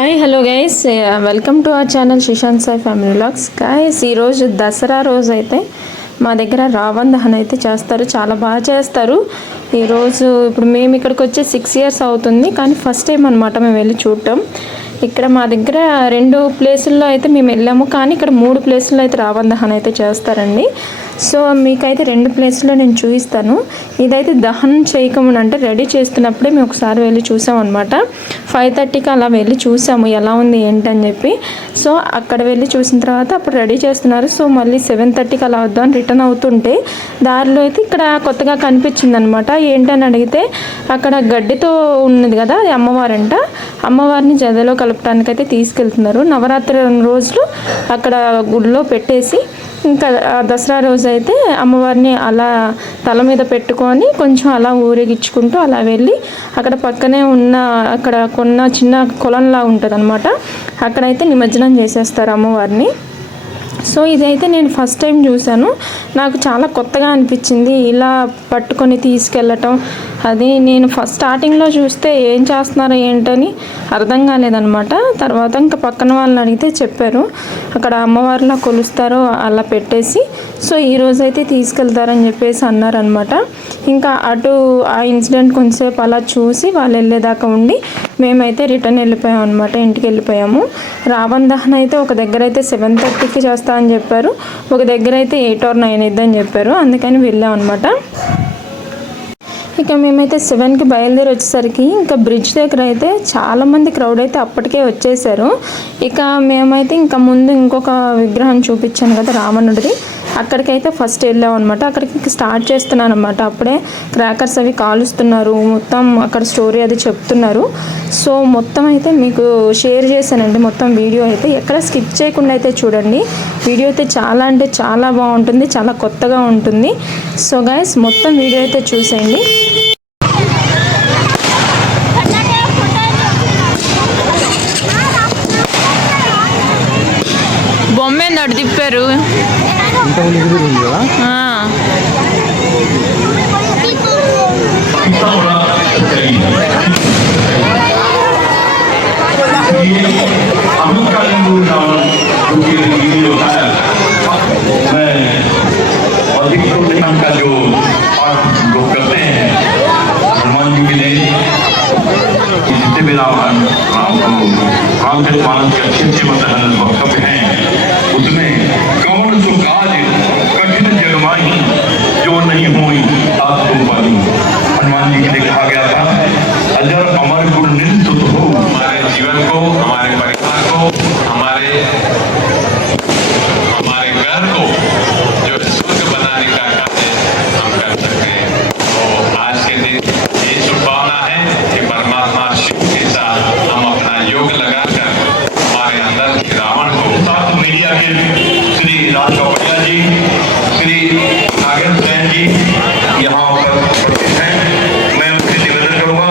Hi hello guys, welcome to our channel Sreesanth Sai family vlogs. Guys ఈరోజు దసరా రోజు అయితే మా దగ్గర రావణ్ దహన్ అయితే చేస్తారు. చాలా బాగా చేస్తారు. ఈరోజు ఇప్పుడు మేము ఇక్కడికి వచ్చి 6 years అవుతుంది, కానీ ఫస్ట్ టైం అనమాట మేము వెళ్ళి చూడటం. ఇక్కడ మా దగ్గర 2 ప్లేసుల్లో అయితే మేము వెళ్ళాము, కానీ ఇక్కడ 3 ప్లేసుల్లో అయితే రావణ్ దహన్ అయితే చేస్తారండి. సో మీకైతే 2 ప్లేసుల్లో నేను చూపిస్తాను. ఇదైతే దహనం చేయకముందు అంటే రెడీ చేస్తున్నప్పుడే మేము ఒకసారి వెళ్ళి చూసాం అనమాట. 5:30కి అలా వెళ్ళి చూసాము ఎలా ఉంది ఏంటని చెప్పి. సో అక్కడ వెళ్ళి చూసిన తర్వాత అప్పుడు రెడీ చేస్తున్నారు. సో మళ్ళీ 7:30కి అలా వద్దామని రిటర్న్ అవుతుంటే దారిలో అయితే ఇక్కడ కొత్తగా కనిపించింది అనమాట. ఏంటని అడిగితే అక్కడ గడ్డితో ఉన్నది కదా, అది అమ్మవారంట. అమ్మవారిని జదలో కలపడానికైతే తీసుకెళ్తున్నారు. నవరాత్రి రోజులు అక్కడ గుడిలో పెట్టేసి ఇంకా దసరా రోజు అయితే అమ్మవారిని అలా తల మీద పెట్టుకొని కొంచెం అలా ఊరేగించుకుంటూ అలా వెళ్ళి అక్కడ పక్కనే ఉన్న అక్కడ కొన్న చిన్న కొలంలా ఉంటుంది అనమాట, అక్కడైతే నిమజ్జనం చేసేస్తారు అమ్మవారిని. సో ఇదైతే నేను ఫస్ట్ టైం చూశాను. నాకు చాలా కొత్తగా అనిపించింది ఇలా పట్టుకొని తీసుకెళ్ళటం. అది నేను స్టార్టింగ్లో చూస్తే ఏం చేస్తున్నారో ఏంటని అర్థం కాలేదనమాట. తర్వాత ఇంకా పక్కన వాళ్ళని అడిగితే చెప్పారు అక్కడ అమ్మవారిలా కొలుస్తారో అలా పెట్టేసి సో ఈరోజైతే తీసుకెళ్తారని చెప్పేసి అన్నారనమాట. ఇంకా అటు ఆ ఇన్సిడెంట్ కొంచెంసేపు అలా చూసి వాళ్ళు వెళ్ళేదాకా ఉండి మేమైతే రిటర్న్ వెళ్ళిపోయాం అనమాట, ఇంటికి వెళ్ళిపోయాము. రావణ్ దహన్ అయితే ఒక దగ్గర అయితే 7:30కి చేస్తా అని చెప్పారు, ఒక దగ్గర అయితే 8 or 9 ఇద్దని చెప్పారు. అందుకని వెళ్ళాం అనమాట. ఇక మేమైతే 7కి బయలుదేరి వచ్చేసరికి ఇంకా బ్రిడ్జ్ దగ్గర అయితే చాలామంది క్రౌడ్ అయితే అప్పటికే వచ్చేసారు. ఇక మేమైతే ఇంకా ముందు ఇంకొక విగ్రహం చూపించాను కదా రావణుడిది, అక్కడికైతే ఫస్ట్ వెళ్ళాం అనమాట. అక్కడికి స్టార్ట్ చేస్తున్నాను అనమాట. అప్పుడే క్రాకర్స్ అవి కాలుస్తున్నారు, మొత్తం అక్కడ స్టోరీ అది చెప్తున్నారు. సో మొత్తం అయితే మీకు షేర్ చేశానండి మొత్తం వీడియో అయితే. ఎక్కడ స్కిప్ చేయకుండా అయితే చూడండి. వీడియో అయితే చాలా అంటే చాలా బాగుంటుంది, చాలా కొత్తగా ఉంటుంది. సో గైస్ మొత్తం వీడియో అయితే చూసేయండి. బొమ్మ అటు తిప్పారు. उसमें कौन सो काज कठिन जगमाही जो नहीं हुई आप तुम पानी। हनुमान जी के लिए कहा गया था अजर अमर गुण निस्तुत हो। हमारे जीवन को, हमारे परिवार को, हमारे घर को जो स्वर्ग बनाने का कार्य हम कर सकते हैं। तो आज के दिन ये शुभ भावना है कि परमात्मा शिव के साथ हम अपना योग लगाकर हमारे अंदर रावण को मीडिया के श्री राज कपड़िया जी, श्री नागेंद्र जैन जी यहाँ पर उपस्थित हैं। मैं उनसे निवेदन करूँगा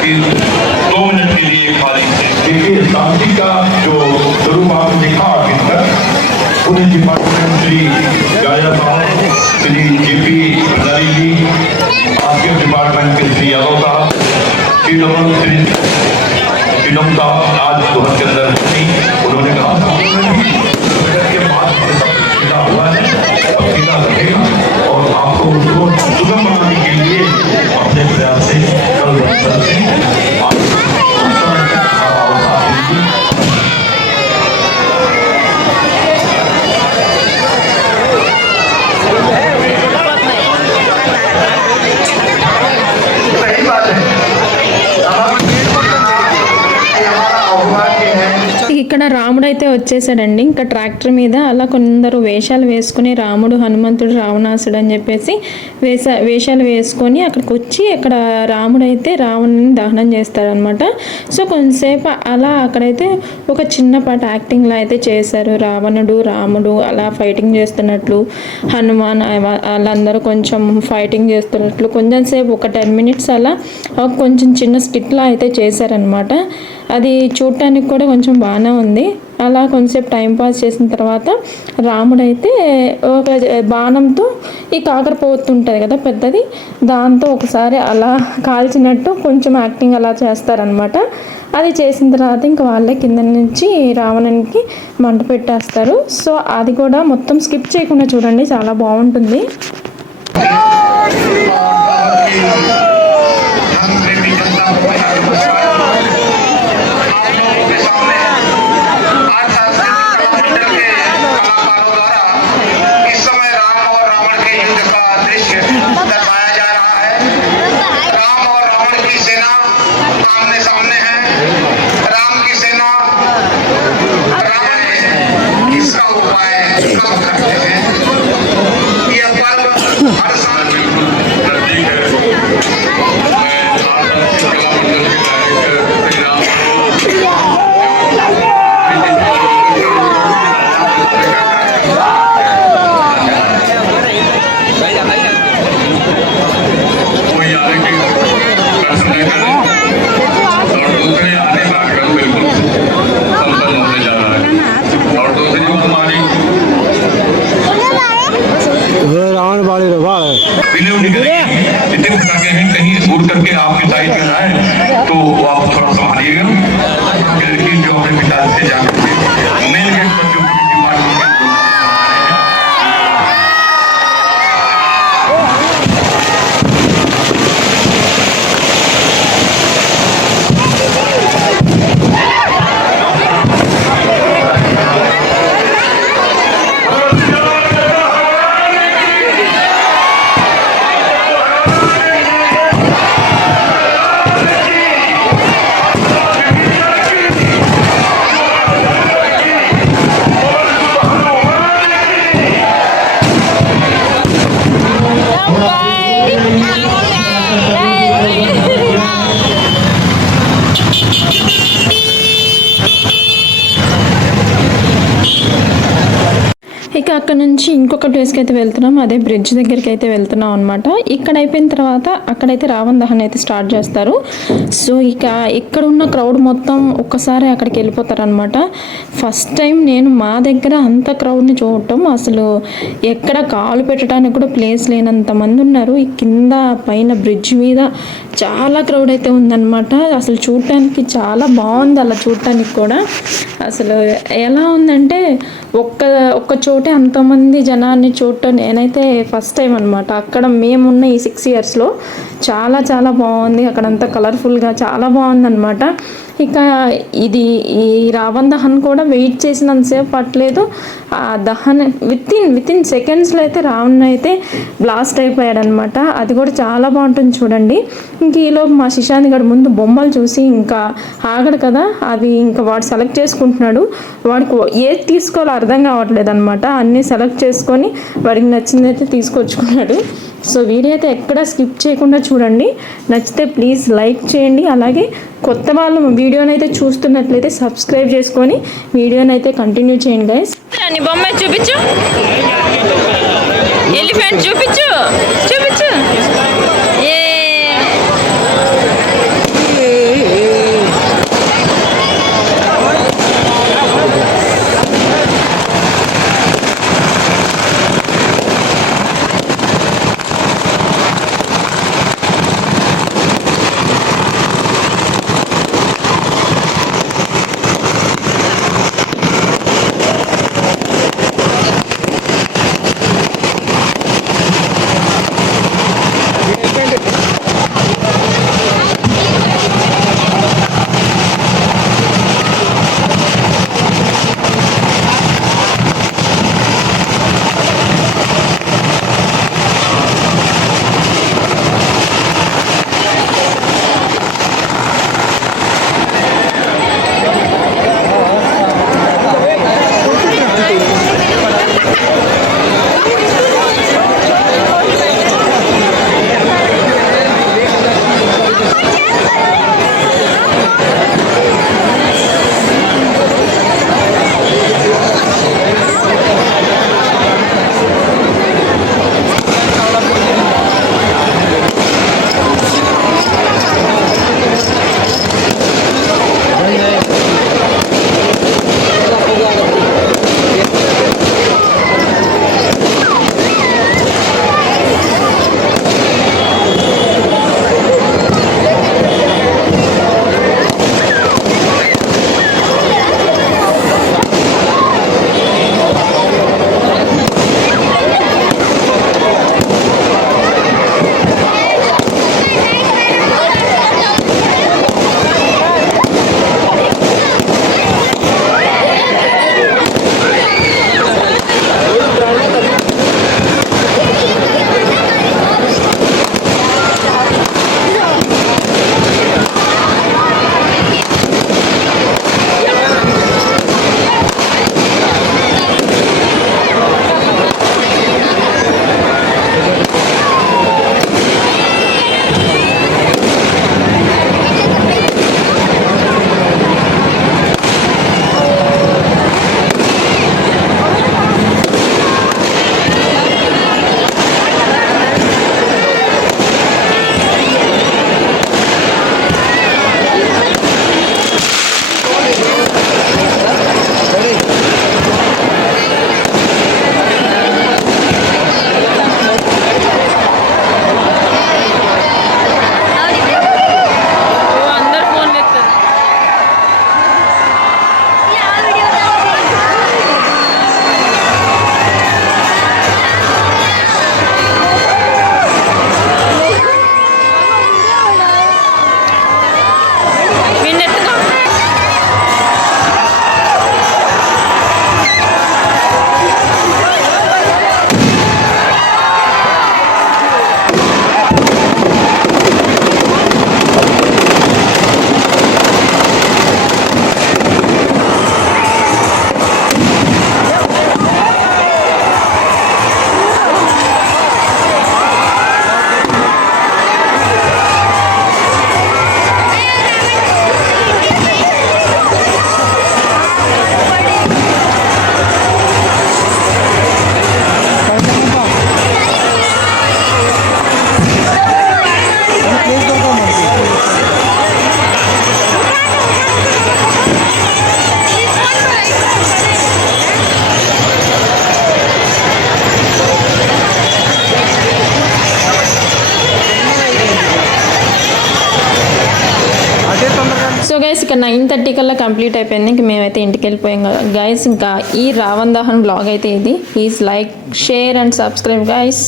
कि 2 मिनट के लिए खाली से देखिए शांति का जो स्वरूप आपने देखा अभी तक पुलिस डिपार्टमेंट श्री गाया साहब, श्री जेपी भंडारी जी, आर्थिक डिपार्टमेंट के श्री यादव साहब, श्री साहब आज दोहर के अंदर उन्होंने कहा और आपको उसको सुगम बनाने के लिए अपने प्रयास से कल ఇక్కడ రాముడు అయితే వచ్చేసాడండి. ఇంకా ట్రాక్టర్ మీద అలా కొందరు వేషాలు వేసుకుని రాముడు, హనుమంతుడు, రావణాసుడు అని చెప్పేసి వేషాలు వేసుకొని అక్కడికి వచ్చి అక్కడ రాముడు అయితే రావణుని దహనం చేస్తారనమాట. సో కొంతసేపు అలా అక్కడైతే ఒక చిన్నపాటి యాక్టింగ్లా అయితే చేశారు. రావణుడు, రాముడు అలా ఫైటింగ్ చేస్తున్నట్లు, హనుమాన్ వాళ్ళందరూ కొంచెం ఫైటింగ్ చేస్తున్నట్లు కొంచెంసేపు ఒక 10 minutes అలా కొంచెం చిన్న స్కిట్లా అయితే చేశారనమాట. అది చూడటానికి కూడా కొంచెం బాగానే ఉంది. అలా కొంచెంసేపు టైంపాస్ చేసిన తర్వాత రాముడైతే ఒక బాణంతో ఈ కాకరపోతు ఉంటుంది కదా పెద్దది, దాంతో ఒకసారి అలా కాల్చినట్టు కొంచెం యాక్టింగ్ అలా చేస్తారనమాట. అది చేసిన తర్వాత ఇంకా వాళ్ళే కింద నుంచి రావణానికి మంట పెట్టేస్తారు. సో అది కూడా మొత్తం స్కిప్ చేయకుండా చూడండి, చాలా బాగుంటుంది. कहीं उड़ करके आपकी साइड में आए तो आप थोड़ा संभालिएगा। लड़की जो अपने पिता से जाकर मेन गेट पर जो ఇక అక్కడ నుంచి ఇంకొక ప్లేస్కి అయితే వెళ్తున్నాం, అదే బ్రిడ్జ్ దగ్గరికి అయితే వెళ్తున్నాం అనమాట. ఇక్కడ అయిపోయిన తర్వాత అక్కడైతే రావణ దహన్ అయితే స్టార్ట్ చేస్తారు. సో ఇక ఇక్కడ ఉన్న క్రౌడ్ మొత్తం ఒక్కసారి అక్కడికి వెళ్ళిపోతారనమాట. ఫస్ట్ టైం నేను మా దగ్గర అంత క్రౌడ్ని చూడటం, అసలు ఎక్కడ కాలు పెట్టడానికి కూడా ప్లేస్ లేనంత మంది ఉన్నారు. ఈ కింద పైన బ్రిడ్జ్ మీద చాలా క్రౌడ్ అయితే ఉందన్నమాట. అసలు చూడటానికి చాలా బాగుంది, అలా చూడటానికి కూడా. అసలు ఎలా ఉందంటే ఒక్క చోటే అంతమంది జనాన్ని చూడటం నేనైతే ఫస్ట్ టైం అనమాట. అక్కడ మేమున్న ఈ 6 yearsలో చాలా చాలా బాగుంది, అక్కడంతా కలర్ఫుల్గా చాలా బాగుందన్నమాట. ఇక ఇది ఈ రావణ దహన్ కూడా వెయిట్ చేసినంతసేపు పట్టలేదు. ఆ దహన్ విత్ ఇన్ సెకండ్స్లో అయితే రావణ్ అయితే బ్లాస్ట్ అయిపోయాడనమాట. అది కూడా చాలా బాగుంటుంది చూడండి. ఇంక ఈలోపు మా శిశాంత్ గడు ముందు బొమ్మలు చూసి ఇంకా ఆగడు కదా, అది ఇంకా వాడు సెలెక్ట్ చేసుకుంటున్నాడు. వాడికి ఏది తీసుకోవాలో అర్థం కావట్లేదు అనమాట. అన్నీ సెలెక్ట్ చేసుకొని వాడికి నచ్చింది అయితే తీసుకొచ్చుకున్నాడు. సో వీడియో అయితే ఎక్కడ స్కిప్ చేయకుండా చూడండి. నచ్చితే ప్లీజ్ లైక్ చేయండి. అలాగే కొత్త వాళ్ళు వీడియోని అయితే చూస్తున్నట్లయితే సబ్స్క్రైబ్ చేసుకొని వీడియోని అయితే కంటిన్యూ చేయండి గైస్. బొమ్మ చూపించు, ఎలిఫెంట్ చూపించు చూపించు. గైస్ ఇక్కడ 9:30 కల్లా కంప్లీట్ అయిపోయింది. ఇంక మేమైతే ఇంటికి వెళ్ళిపోయాం గైస్. ఇంకా ఈ రావణ దహన్ బ్లాగ్ అయితే ఇది. Please like, share and subscribe guys.